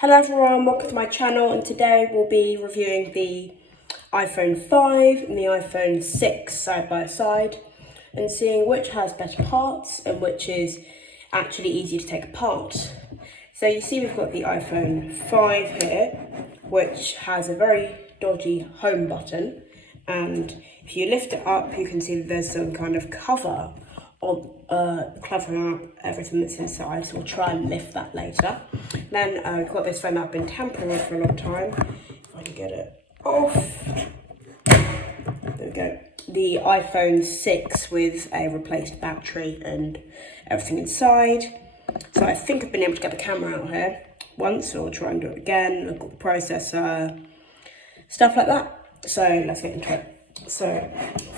Hello everyone, welcome to my channel, and today we'll be reviewing the iPhone 5 and the iPhone 6 side by side and seeing which has better parts and which is actually easy to take apart. So you see we've got the iPhone 5 here, which has a very dodgy home button, and if you lift it up you can see that there's some kind of cover on covering up everything that's inside, so we'll try and lift that later. Then we've got this phone that I've been tampering with for a long time. If I can get it off. There we go. The iPhone 6 with a replaced battery and everything inside. So I think I've been able to get the camera out here once, so I'll try and do it again. I've got the processor, stuff like that. So let's get into it. So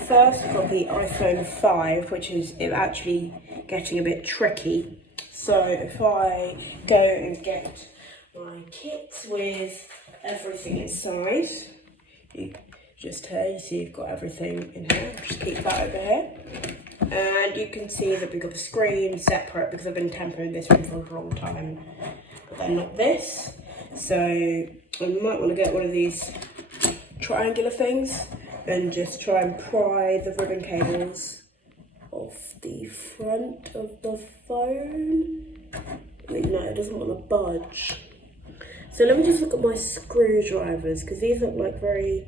first I've got the iPhone 5, which is actually getting a bit tricky. So if I go and get my kit with everything inside, you see you've got everything in here. Just keep that over here. And you can see that we've got the screen separate because I've been tempering this one for a long time, but then not this. So I might want to get one of these triangular things and just try and pry the ribbon cables off the front of the phone. I mean, no, it doesn't want to budge. So let me just look at my screwdrivers, because these look like very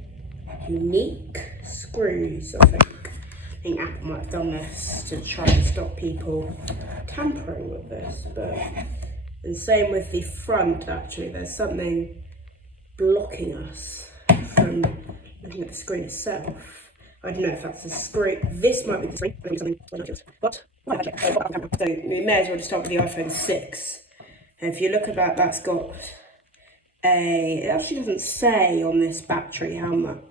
unique screws, I think. I think Apple might have done this to try and stop people tampering with this. And same with the front, actually. There's something blocking us from looking at the screen itself. I don't know if that's the screen. This might be the screen. But so we may as well just start with the iPhone 6. And if you look at that, that's got it actually doesn't say on this battery how many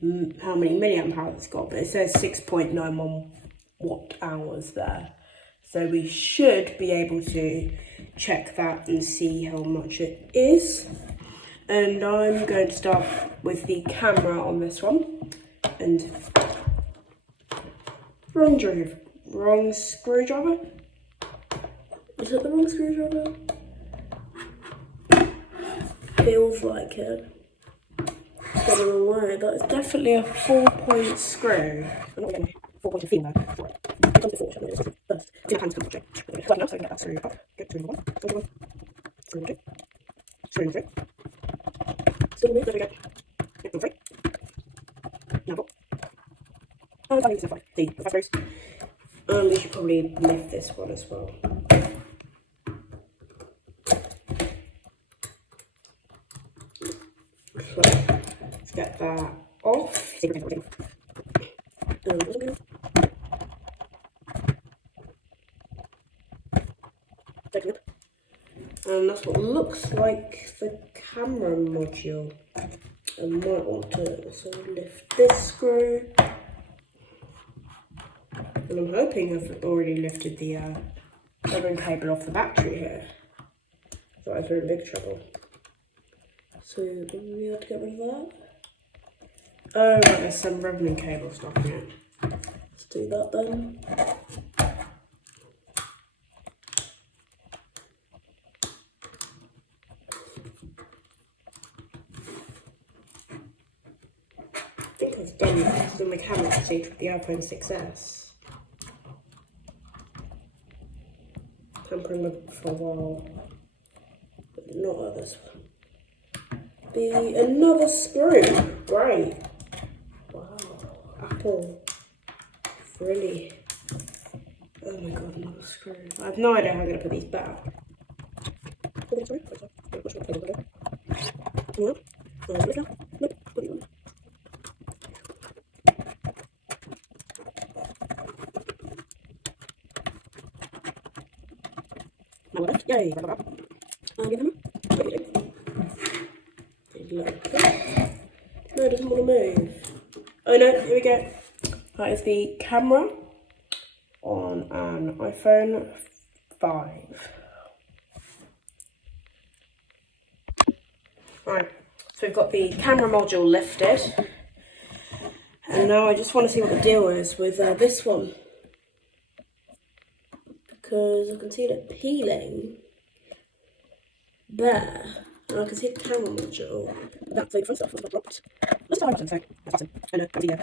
milliamp hours it's got, but it says 6.91 watt hours there. So we should be able to check that and see how much it is. And I'm going to start with the camera on this one. And wrong screwdriver? Is it the wrong screwdriver? Feels like it. It's got the wrong way. That is definitely a 4-point screw. I'm not getting 4-point female for it. It comes before, shall we? First, I'll see my hands come to it. So now, so I can get that screw up. Go to number 1, screw number 2, screw number 3. Still move, there we go. Number 3. Now 4. And I need to find the screws. We should probably lift this one as well. So let's get that off. And that's what looks like the camera module. I might want to also lift this screw. And I'm hoping I've already lifted the ribbon cable off the battery here. Otherwise we're in big trouble. So we have to get rid of that. Oh right, there's some ribbon cable stopping it. Let's do that then. I think I've done this on my camera to see the iPhone 6S. Tampering with it for a while, but not like this one. Another screw. Great. Wow. Apple. Really. Oh my god, another screw. I have no idea how I'm going to put these back. Yay, give them no, it doesn't want to move. Oh no, here we go. That is the camera on an iPhone 5. Right, so we've got the camera module lifted. And now I just want to see what the deal is with this one. Because I can see it peeling. there. And I can see the camera module. That's the front stuff was dropped. Let's start button, so that's button. And come see the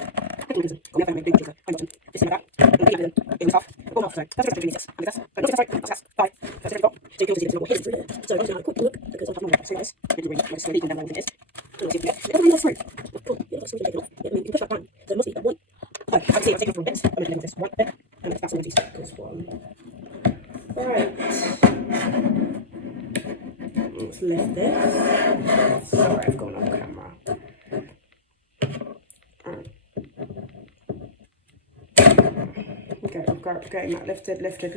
mechanism. Got my phone, big home button. This is like that. And the button is off. All off, so that's just really this. And that's that's 5. That's 34. So you can see it's not hidden through there. So I'm just going to have a quick look because I have no see this. Maybe really nice slowly down with this. And I'll see if we get it. It doesn't through. Oh, yeah, that's something taken off. Yeah, I mean, you push that down. So it must be a 1. Oh, I can see I've taken from bits. I'm going to level this right there. And that's all these equals 1. Right. Let's lift this. Sorry, I've gone off camera. Okay, I've got getting that lifted. Lifted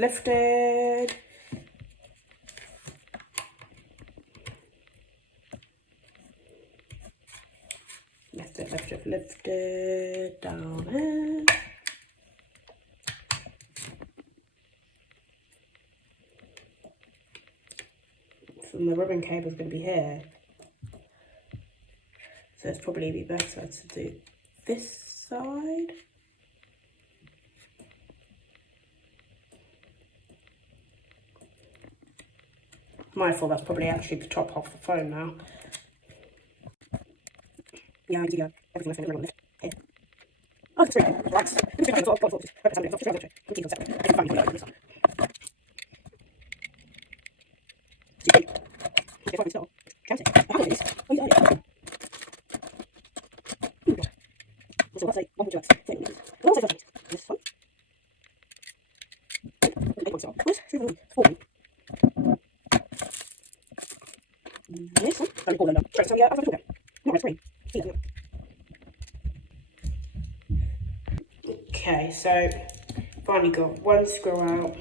down here. And the ribbon cable is going to be here, so it's probably be better to do this side. Mindful that's probably actually the top half of the phone now. Yeah, I can do everything left lift here. Oh, it's 3. Right. If I can stop, can I take? Oh, this. Oh, yeah, yeah. So let's say 1.2x. I'll say this one. 8.0. Where's 4? This one. Don't pull them down. Straight, so yeah, I'll have a talk. Not red screen. Okay, so finally got one screw out.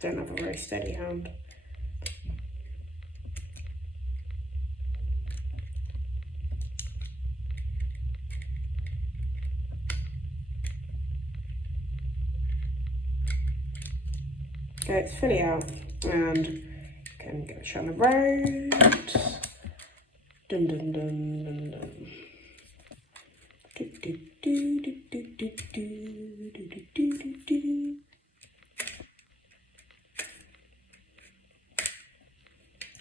Don't have a very steady hand. Okay, it's fully out and can give it a shot on the road. Dun dun dun dun dun. Do do do do do do do do do do do.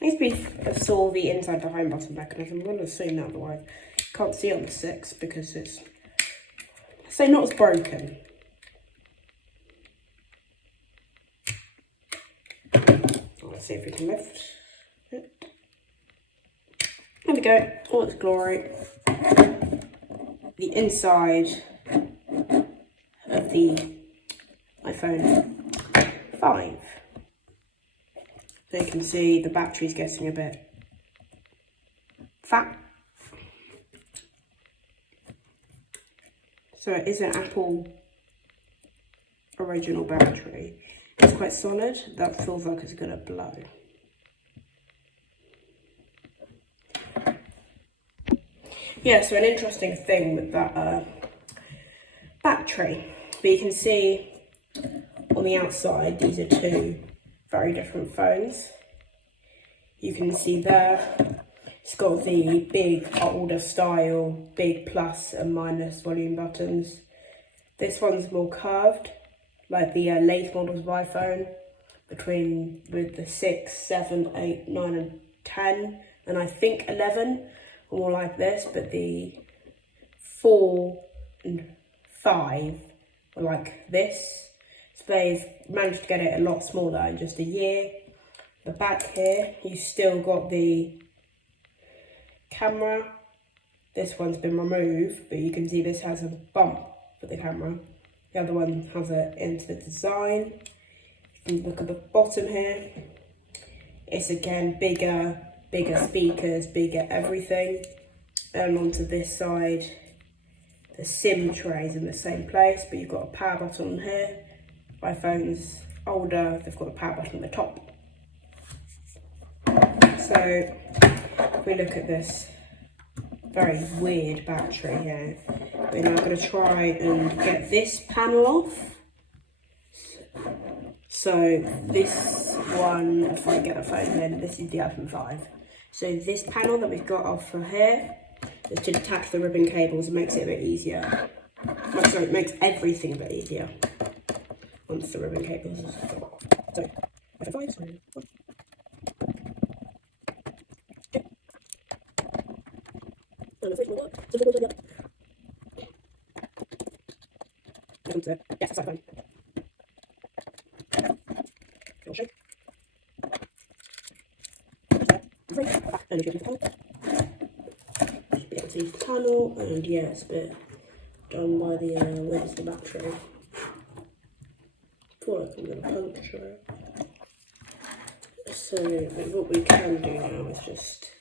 Needs to be saw the inside the home button mechanism. I'm going to assume that, otherwise can't see on the 6 because it's, say, not as broken. Let's see if we can lift it. There we go. All its glory. The inside of the iPhone 5. So you can see the battery's getting a bit fat. So it is an Apple original battery. It's quite solid. That feels like it's going to blow. Yeah, so an interesting thing with that battery. But you can see on the outside, these are 2 very different phones. You can see there, it's got the big older style, big plus and minus volume buttons. This one's more curved, like the late models of iPhone, with the 6, 7, 8, 9 and 10, and I think 11 are more like this, but the 4 and 5 are like this. So they've managed to get it a lot smaller in just a year. The back here, you still got the camera. This one's been removed, but you can see this has a bump for the camera. The other one has it into the design. You can look at the bottom here. It's again bigger speakers, bigger everything. And onto this side, the SIM tray is in the same place, but you've got a power button here. iPhones older, they've got a power button at the top. So if we look at this very weird battery here, we're now going to try and get this panel off. So this one, if I get the phone in, this is the iPhone 5. So this panel that we've got off for here, is to detach the ribbon cables. It makes it a bit easier. Oh, sorry, it makes everything a bit easier once the ribbon cables are got. So, F5, so 1, 2. And the fridge will work. So we'll go to the yes, that's iPhone. Little shake. Back and again the panel. Should be able to see the panel, and yeah, it's a bit done by the where's the battery. I feel like I'm going to puncture it. So what we can do now is just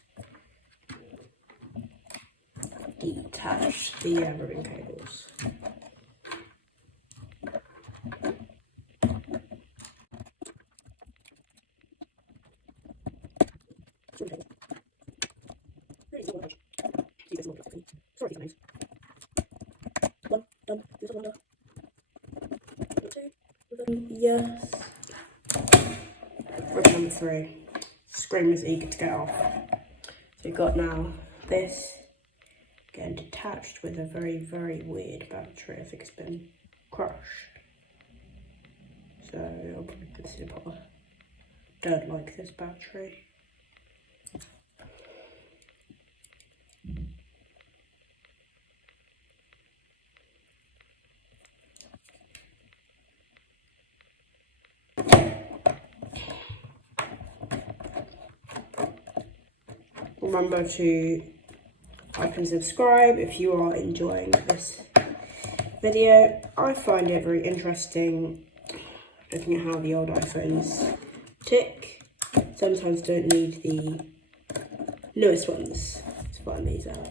detach the ribbon cables. One, done. Do something under. 2, yes. Ribbon number 3. Screen was eager to get off. So we've got now this getting detached with a very, very weird battery. I think it's been crushed. So I'll probably consider proper. Don't like this battery. Remember to like and subscribe if you are enjoying this video. I find it very interesting looking at how the old iPhones tick. Sometimes don't need the newest ones to find these out.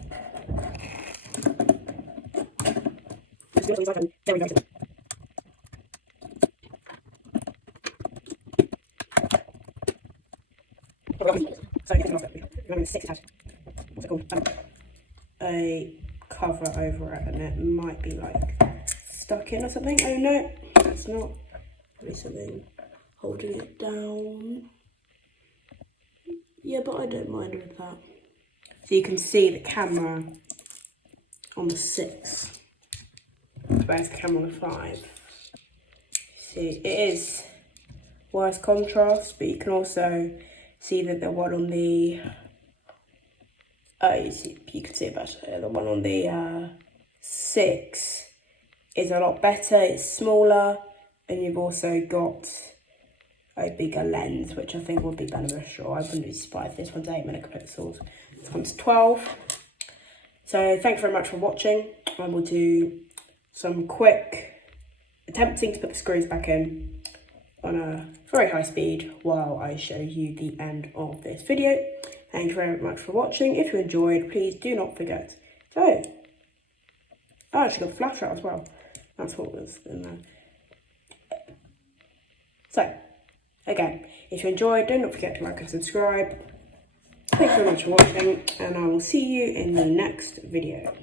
Very, very simple. So you can off it. Remember 6 attached. What's it called? A cover over it, and it might be like stuck in or something. Oh no, that's not. Probably something holding it down. Yeah, but I don't mind with that. So you can see the camera on the 6. Where's the camera on the 5? See, it is worse contrast, but you can also see that the one on the you can see it better. The one on the 6 is a lot better. It's smaller, and you've also got a bigger lens, which I think would be beneficial. I wouldn't be surprised. This one's 8 megapixels. This one's 12. So thanks very much for watching. I will do some quick attempting to put the screws back in on a very high speed while I show you the end of this video. Thank you very much for watching. If you enjoyed, please do not forget. So, I actually got the flash out as well. That's what was in there. So, again, if you enjoyed, do not forget to like and subscribe. Thanks very much for watching, and I will see you in the next video.